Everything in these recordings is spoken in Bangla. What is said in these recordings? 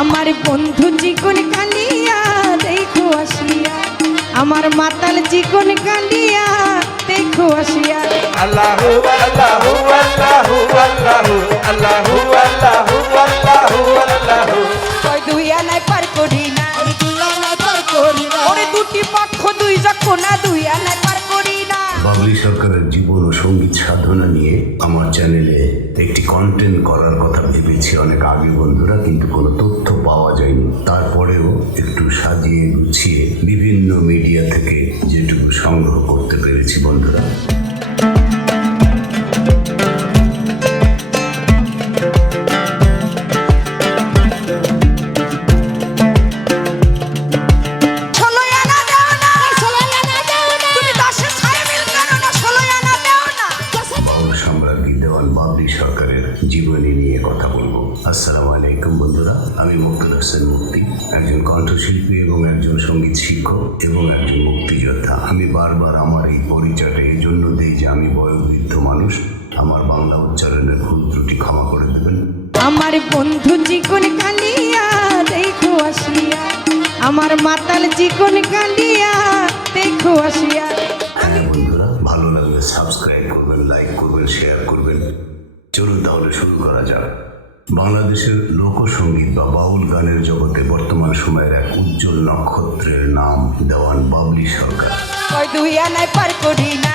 আমার বন্ধু চিকন কালিয়া দেখো আসিয়া, আমার মাতাল চিকন কালিয়া দেখো আসিয়া। আল্লাহু আল্লাহু আল্লাহু আল্লাহু আল্লাহু আল্লাহু আল্লাহু আল্লাহু। কই দুই আনায় পার করি না, ওরে দুটি পক্ষ দুই যখন না, দুই আনায় পার করি না। বাবলি সরকারের জীবন ও সঙ্গীত সাধনা নিয়ে আমার চ্যানেলে একটি কন্টেন্ট করার কথা ভেবেছি অনেক আগে বন্ধুরা, কিন্তু কোনো তথ্য পাওয়া যায়নি। তারপরেও একটু সাজিয়ে গুছিয়ে বিভিন্ন মিডিয়া থেকে যেটুকু সংগ্রহ করতে পেরেছি বন্ধুরা। বাবলি সরকারের জীবনী নিয়ে কথা বলবো। আসসালামু আলাইকুম বন্ধুরা, আমি মুক্তার হোসেন মুক্তি, একজন কণ্ঠশিল্পী এবং একজন সঙ্গীত শিক্ষক এবং একজন মুক্তিযোদ্ধা। আমি বারবার আমার এই পরিচয়টা এই জন্য দিই যে আমি বয়োবৃদ্ধ মানুষ, আমার বাংলা উচ্চারণের ভুল ত্রুটি ক্ষমা করে দেবেন। আমার বন্ধু চিকন কালিয়া দেখো আসিয়া, আমার মাতাল চিকন কালিয়া দেখো আসিয়া। বন্ধুরা ভালো লাগলে সাবস্ক্রাইব করবেন, লাইক করবেন, শেয়ার করবেন। চলুন তাহলে শুরু করা যাক। বাংলাদেশের লোকসঙ্গীত বা বাউল গানের জগতে বর্তমান সময়ের এক উজ্জ্বল নক্ষত্রের নাম দেওয়ান বাবলি সরকার। কই দুই আনায় পার করি না,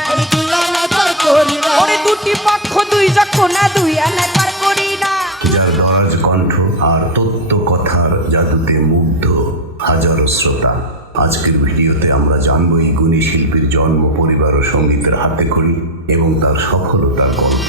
ওরে দুটি পক্ষ দুই যখন না, দুই আনায় পার করি না। যার দরাজ কণ্ঠ আর তত্ত্ব কথার জাদুতে মুগ্ধ হাজারো শ্রোতা। আজকের ভিডিওতে আমরা জানবো এই গুণী শিল্পীর জন্ম, পরিবার ও সঙ্গীতের হাতে খড়ি এবং তার সফলতার গল্প।